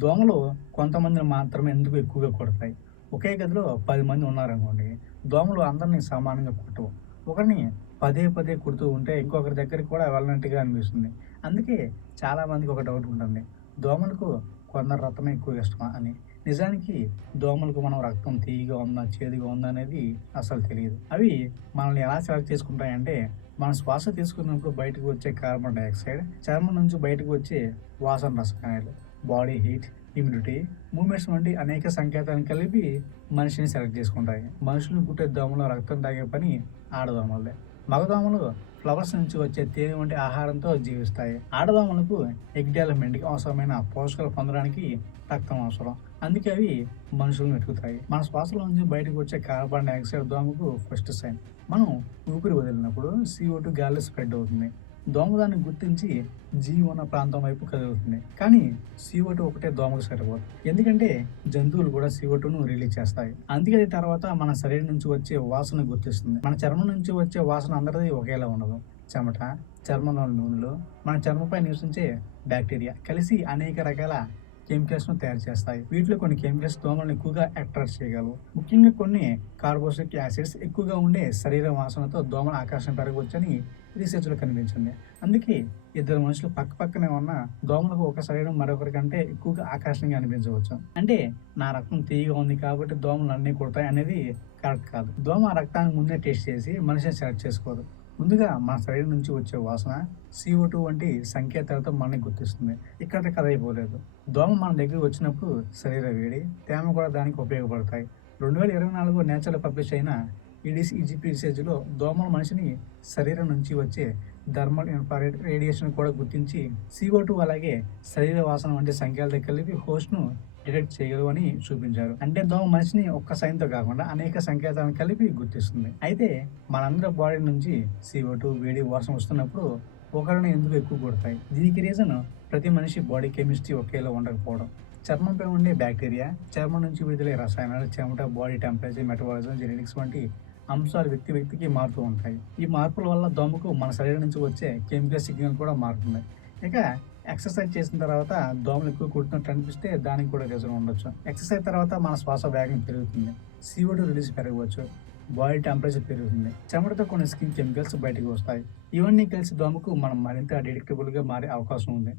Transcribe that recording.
దోమలు కొంతమందిని మాత్రమే ఎందుకు ఎక్కువగా కుడతాయి? ఒకే గదిలో 10 మంది ఉన్నారనుకోండి, దోమలు అందరిని సమానంగా కుట్టవు. ఒకరిని పదే పదే కుడుతూ ఉంటే ఇంకొకరి దగ్గరికి కూడా వెళ్ళనట్టుగా అనిపిస్తుంది. అందుకే చాలామందికి ఒక డౌట్ ఉంటుంది. దోమలకు కొందరు రక్తం ఎక్కువ ఇష్టమా అని. నిజానికి దోమలకు మనం రక్తం తియ్యగా ఉందా, చేదుగా ఉందా అనేది అసలు తెలీదు. అవి మనల్ని ఎలా సెలెక్ట్ చేసుకుంటాయంటే, మనం శ్వాస తీసుకున్నప్పుడు బయటకు వచ్చే కార్బన్ డయాక్సైడ్, చర్మం నుంచి బయటకు వచ్చే వాసన రసాయనాలు, బాడీ హీట్, హ్యూమిడిటీ, మూవ్‌మెంట్స్ వంటి అనేక సంకేతాలను కలిపి మనిషిని సెలెక్ట్ చేసుకుంటాయి. మనుషులను కుట్టే దోమలు రక్తం తాగే పని ఆడదోమలదే. మగదోమలు ఫ్లవర్స్ నుంచి వచ్చే తేనె వంటి ఆహారంతో జీవిస్తాయి. ఆడదోమలకు ఎగ్ డెవలప్‌మెంట్‌కి అవసరమైన పోషకాలు పొందడానికి రక్తం అవసరం. అందుకే అవి మనుషులను వెతుకుతాయి. మన శ్వాసలో నుంచి బయటకు వచ్చే కార్బన్ డయాక్సైడ్ దోమకు ఫస్ట్ సైన్. మనం ఊపిరి వదిలినప్పుడు CO2 గాలిలో స్ప్రెడ్ అవుతుంది. దోమ దాన్ని గుర్తించి జీవి ఉన్న ప్రాంతం వైపు కదులుతుంది. కానీ CO2 ఒకటే దోమకు సరిపోదు. ఎందుకంటే జంతువులు కూడా CO2ను రిలీజ్ చేస్తాయి. అందుకే అది తర్వాత మన శరీరం నుంచి వచ్చే వాసన గుర్తిస్తుంది. మన చర్మం నుంచి వచ్చే వాసన అందరిది ఒకేలా ఉండదు. చెమట, చర్మంలోని నూనెలు, మన చర్మంపై నివసించే బ్యాక్టీరియా కలిసి అనేక రకాల కెమికల్స్‌ను తయారు చేస్తాయి. వీటిలో కొన్ని కెమికల్స్ దోమలను ఎక్కువగా అట్రాక్ట్ చేయగలవు. ముఖ్యంగా కొన్ని కార్బోక్సిలిక్ యాసిడ్స్ ఎక్కువగా ఉండే శరీర వాసనతో దోమల ఆకర్షణ పెరగవచ్చని రీసెర్చ్‌లో కనిపించింది. అందుకే ఇద్దరు మనుషులు పక్కపక్కనే ఉన్న దోమలకు ఒక శరీరం మరొకరి కంటే ఎక్కువగా ఆకర్షణీయంగా అనిపించవచ్చు. అంటే నా రక్తం తియ్యగా ఉంది కాబట్టి దోమలు నన్నే కుడతాయి అనేది కరెక్ట్ కాదు. దోమ ఆ రక్తాన్ని ముందే టెస్ట్ చేసి మనిషిని సెలెక్ట్ చేసుకోదు. ముందుగా మన శరీరం నుంచి వచ్చే వాసన, CO2 వంటి సంకేతాలతో మనల్ని గుర్తిస్తుంది. ఇక్కడితో కథ అయిపోలేదు. దోమ మన దగ్గరికి వచ్చినప్పుడు శరీర వేడి, తేమ కూడా దానికి ఉపయోగపడతాయి. 2024 నేచర్‌లో పబ్లిష్ అయిన ఈడీసీ ఈజీపీ రీసెర్చ్‌లో దోమలు మనిషిని శరీరం నుంచి వచ్చే థర్మల్ ఇన్ఫ్రారెడ్ రేడియేషన్ కూడా గుర్తించి CO2 అలాగే శరీర వాసన వంటి సంకేతాలతో కలిపి హోస్ట్‌ను డిటెక్ట్ చేయగలవని చూపించారు. అంటే దోమ మనిషిని ఒక్క సైన్‌తో కాకుండా అనేక సంకేతాలను కలిపి గుర్తిస్తుంది. అయితే మనందరి బాడీ నుంచి CO2, వేడి, వాసన వస్తున్నప్పుడు ఒకరిని ఎందుకు ఎక్కువ కొడతాయి? దీనికి రీజన్ ప్రతి మనిషి బాడీ కెమిస్ట్రీ ఒకేలా ఉండకపోవడం. చర్మంపై ఉండే బ్యాక్టీరియా, చర్మం నుంచి విడుదలయ్యే రసాయనాలు, చెమట, బాడీ టెంపరేచర్, మెటబాలిజం, జెనెటిక్స్ వంటి అంశాలు వ్యక్తి వ్యక్తికి మారుతూ ఉంటాయి. ఈ మార్పుల వల్ల దోమకు మన శరీరం నుంచి వచ్చే కెమికల్ సిగ్నల్ కూడా మారుతుంది. ఇక ఎక్సర్సైజ్ చేసిన తర్వాత దోమలు ఎక్కువ కుట్టినట్టు అనిపిస్తే దానికి కూడా రీజన్ ఉండొచ్చు. ఎక్సర్సైజ్ తర్వాత మన శ్వాస వేగం పెరుగుతుంది. CO2 రిలీజ్ పెరగవచ్చు. బాడీ టెంపరేచర్ పెరుగుతుంది. చెమటతో కొన్ని స్కిన్ కెమికల్స్ బయటకు వస్తాయి. ఇవన్నీ కలిసి దోమకు మనం మరింత డిటెక్టబుల్‌గా మారే అవకాశం ఉంది.